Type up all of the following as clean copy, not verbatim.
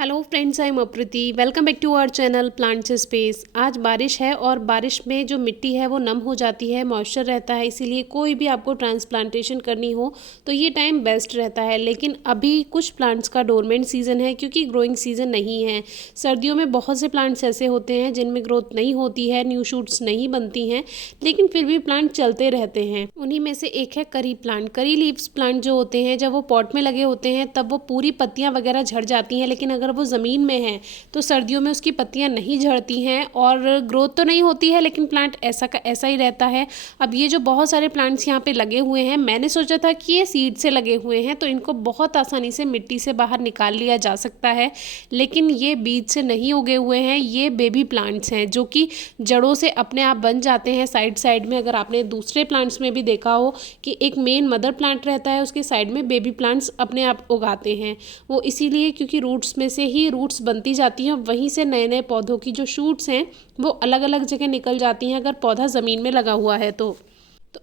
Hello friends, I am Aprati. Welcome back to our channel plants space. आज बारिश है और बारिश में जो मिट्टी है वो नम हो जाती है, मॉइस्चर रहता है, इसीलिए कोई भी आपको ट्रांसप्लांटेशन करनी हो तो ये टाइम बेस्ट रहता है। लेकिन अभी कुछ प्लांट्स का डोरमेंट सीज़न है क्योंकि ग्रोइंग सीज़न नहीं है। सर्दियों में बहुत से प्लांट्स ऐसे होते हैं जिनमें ग्रोथ नहीं होती है, न्यू शूट्स नहीं बनती हैं, लेकिन फिर भी प्लांट चलते रहते हैं। उन्हीं में से एक है करी प्लांट। करी लीव्स प्लांट जो होते हैं, जब वो पॉट में लगे होते हैं तब वो पूरी पत्तियां वगैरह झड़ जाती हैं, लेकिन अगर वो ज़मीन में है तो सर्दियों में उसकी पत्तियां नहीं झड़ती हैं और ग्रोथ तो नहीं होती है, लेकिन प्लांट ऐसा का ऐसा ही रहता है। अब ये जो बहुत सारे प्लांट्स यहाँ पे लगे हुए हैं, मैंने सोचा था कि ये सीड से लगे हुए हैं तो इनको बहुत आसानी से मिट्टी से बाहर निकाल लिया जा सकता है, लेकिन ये बीज से नहीं उगे हुए हैं। ये बेबी प्लांट्स हैं जो कि जड़ों से अपने आप बन जाते हैं साइड साइड में। अगर आपने दूसरे प्लांट्स में भी देखा हो कि एक मेन मदर प्लांट रहता है, उसके साइड में बेबी प्लांट्स अपने आप उगाते हैं। वो इसीलिए क्योंकि रूट्स में से ही रूट्स बनती जाती हैं, वहीं से नए नए पौधों की जो शूट्स हैं वो अलग अलग जगह निकल जाती हैं अगर पौधा ज़मीन में लगा हुआ है तो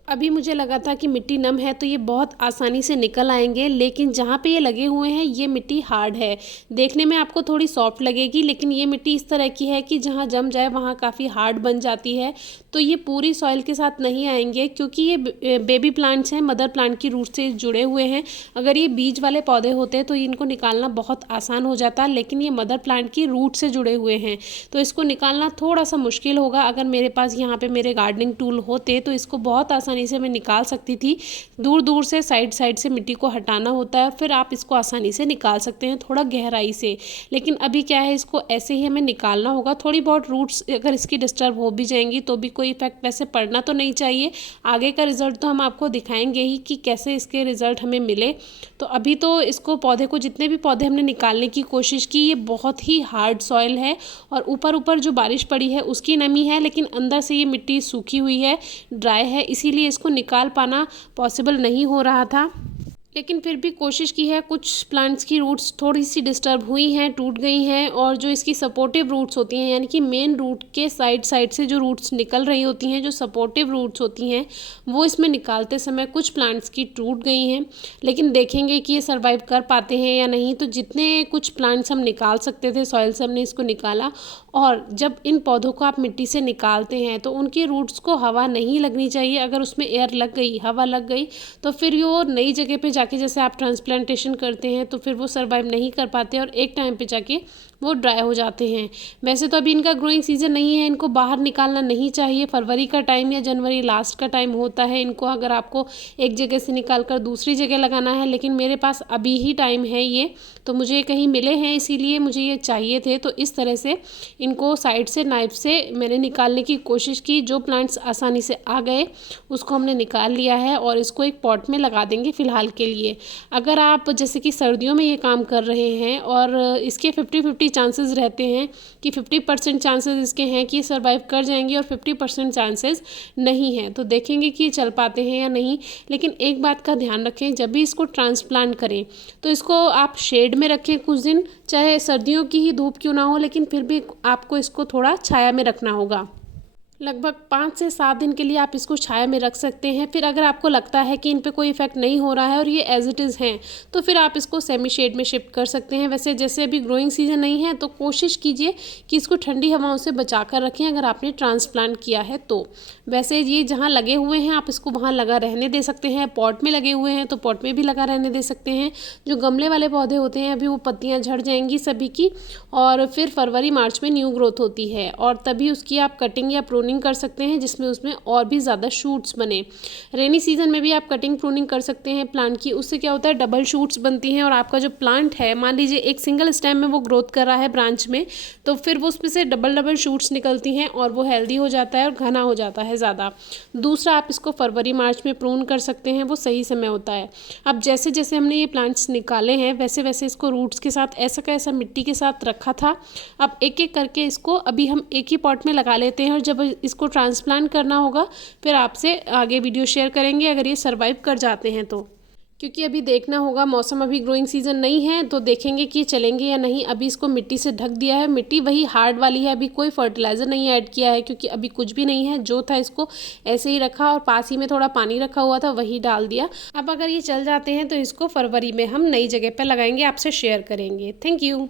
अभी मुझे लगा था कि मिट्टी नम है तो ये बहुत आसानी से निकल आएंगे, लेकिन जहाँ पे ये लगे हुए हैं ये मिट्टी हार्ड है। देखने में आपको थोड़ी सॉफ्ट लगेगी, लेकिन ये मिट्टी इस तरह की है कि जहाँ जम जाए वहाँ काफ़ी हार्ड बन जाती है। तो ये पूरी सॉइल के साथ नहीं आएंगे क्योंकि ये बेबी प्लांट्स हैं, मदर प्लांट की रूट से जुड़े हुए हैं। अगर ये बीज वाले पौधे होते तो इनको निकालना बहुत आसान हो जाता, लेकिन ये मदर प्लांट की रूट से जुड़े हुए हैं तो इसको निकालना थोड़ा सा मुश्किल होगा। अगर मेरे पास यहाँ पे मेरे गार्डनिंग टूल होते तो इसको बहुत आसानी से मैं निकाल सकती थी। दूर दूर से साइड साइड से मिट्टी को हटाना होता है, फिर आप इसको आसानी से निकाल सकते हैं थोड़ा गहराई से। लेकिन अभी क्या है, इसको ऐसे ही हमें निकालना होगा। थोड़ी बहुत रूट्स अगर इसकी डिस्टर्ब हो भी जाएंगी तो भी कोई इफेक्ट वैसे पड़ना तो नहीं चाहिए। आगे का रिजल्ट तो हम आपको दिखाएंगे ही कि कैसे इसके रिजल्ट हमें मिले। तो अभी तो इसको पौधे को, जितने भी पौधे हमने निकालने की कोशिश की, ये बहुत ही हार्ड सॉइल है और ऊपर ऊपर जो बारिश पड़ी है उसकी नमी है, लेकिन अंदर से ये मिट्टी सूखी हुई है, ड्राई है, इसीलिए इसको निकाल पाना पॉसिबल नहीं हो रहा था। लेकिन फिर भी कोशिश की है। कुछ प्लांट्स की रूट्स थोड़ी सी डिस्टर्ब हुई हैं, टूट गई हैं, और जो इसकी सपोर्टिव रूट्स होती हैं, यानी कि मेन रूट के साइड साइड से जो रूट्स निकल रही होती हैं, जो सपोर्टिव रूट्स होती हैं, वो इसमें निकालते समय कुछ प्लांट्स की टूट गई हैं। लेकिन देखेंगे कि ये सर्वाइव कर पाते हैं या नहीं। तो जितने कुछ प्लांट्स हम निकाल सकते थे सॉइल से हमने इसको निकाला। और जब इन पौधों को आप मिट्टी से निकालते हैं तो उनके रूट्स को हवा नहीं लगनी चाहिए। अगर उसमें एयर लग गई, हवा लग गई, तो फिर वो नई जगह पे जाके, जैसे आप ट्रांसप्लांटेशन करते हैं, तो फिर वो सर्वाइव नहीं कर पाते और एक टाइम पे जाके वो ड्राई हो जाते हैं। वैसे तो अभी इनका ग्रोइंग सीजन नहीं है, इनको बाहर निकालना नहीं चाहिए। फरवरी का टाइम या जनवरी लास्ट का टाइम होता है इनको, अगर आपको एक जगह से निकाल कर दूसरी जगह लगाना है। लेकिन मेरे पास अभी ही टाइम है ये, तो मुझे कहीं मिले हैं इसीलिए मुझे ये चाहिए थे। तो इस तरह से इनको साइड से नाइफ से मैंने निकालने की कोशिश की। जो प्लांट्स आसानी से आ गए उसको हमने निकाल लिया है और इसको एक पॉट में लगा देंगे फ़िलहाल के लिए। अगर आप जैसे कि सर्दियों में ये काम कर रहे हैं और इसके 50-50 चांसेस रहते हैं कि 50% चांसेस इसके हैं कि सर्वाइव कर जाएंगे और 50% चांसेस नहीं हैं, तो देखेंगे कि चल पाते हैं या नहीं। लेकिन एक बात का ध्यान रखें, जब भी इसको ट्रांसप्लांट करें तो इसको आप शेड में रखें कुछ दिन, चाहे सर्दियों की ही धूप क्यों ना हो, लेकिन फिर भी आपको इसको थोड़ा छाया में रखना होगा। लगभग 5 से 7 दिन के लिए आप इसको छाया में रख सकते हैं। फिर अगर आपको लगता है कि इन पे कोई इफेक्ट नहीं हो रहा है और ये एज इट इज़ हैं, तो फिर आप इसको सेमी शेड में शिफ्ट कर सकते हैं। वैसे जैसे अभी ग्रोइंग सीजन नहीं है तो कोशिश कीजिए कि इसको ठंडी हवाओं से बचा कर रखें अगर आपने ट्रांसप्लांट किया है तो। वैसे ये जहाँ लगे हुए हैं आप इसको वहाँ लगा रहने दे सकते हैं। पॉट में लगे हुए हैं तो पॉट में भी लगा रहने दे सकते हैं। जो गमले वाले पौधे होते हैं अभी वो पत्तियाँ झड़ जाएंगी सभी की, और फिर फरवरी मार्च में न्यू ग्रोथ होती है और तभी उसकी आप कटिंग या प्रूनिंग कर सकते हैं जिसमें उसमें और भी ज़्यादा शूट्स बने। रेनी सीजन में भी आप कटिंग प्रूनिंग कर सकते हैं प्लांट की। उससे क्या होता है, डबल शूट्स बनती हैं और आपका जो प्लांट है, मान लीजिए एक सिंगल स्टेम में वो ग्रोथ कर रहा है ब्रांच में, तो फिर वो उसमें से डबल डबल शूट्स निकलती हैं और वो हेल्दी हो जाता है और घना हो जाता है ज़्यादा। दूसरा, आप इसको फरवरी मार्च में प्रून कर सकते हैं, वो सही समय होता है। अब जैसे जैसे हमने ये प्लांट्स निकाले हैं वैसे वैसे इसको रूट्स के साथ ऐसा का ऐसा मिट्टी के साथ रखा था। अब एक एक करके इसको अभी हम एक ही पॉट में लगा लेते हैं और जब इसको ट्रांसप्लांट करना होगा फिर आपसे आगे वीडियो शेयर करेंगे अगर ये सर्वाइव कर जाते हैं तो। क्योंकि अभी देखना होगा, मौसम अभी ग्रोइंग सीजन नहीं है तो देखेंगे कि चलेंगे या नहीं। अभी इसको मिट्टी से ढक दिया है, मिट्टी वही हार्ड वाली है, अभी कोई फर्टिलाइज़र नहीं ऐड किया है क्योंकि अभी कुछ भी नहीं है। जो था इसको ऐसे ही रखा और पास ही में थोड़ा पानी रखा हुआ था वही डाल दिया। अब अगर ये चल जाते हैं तो इसको फरवरी में हम नई जगह पर लगाएंगे, आपसे शेयर करेंगे। Thank you.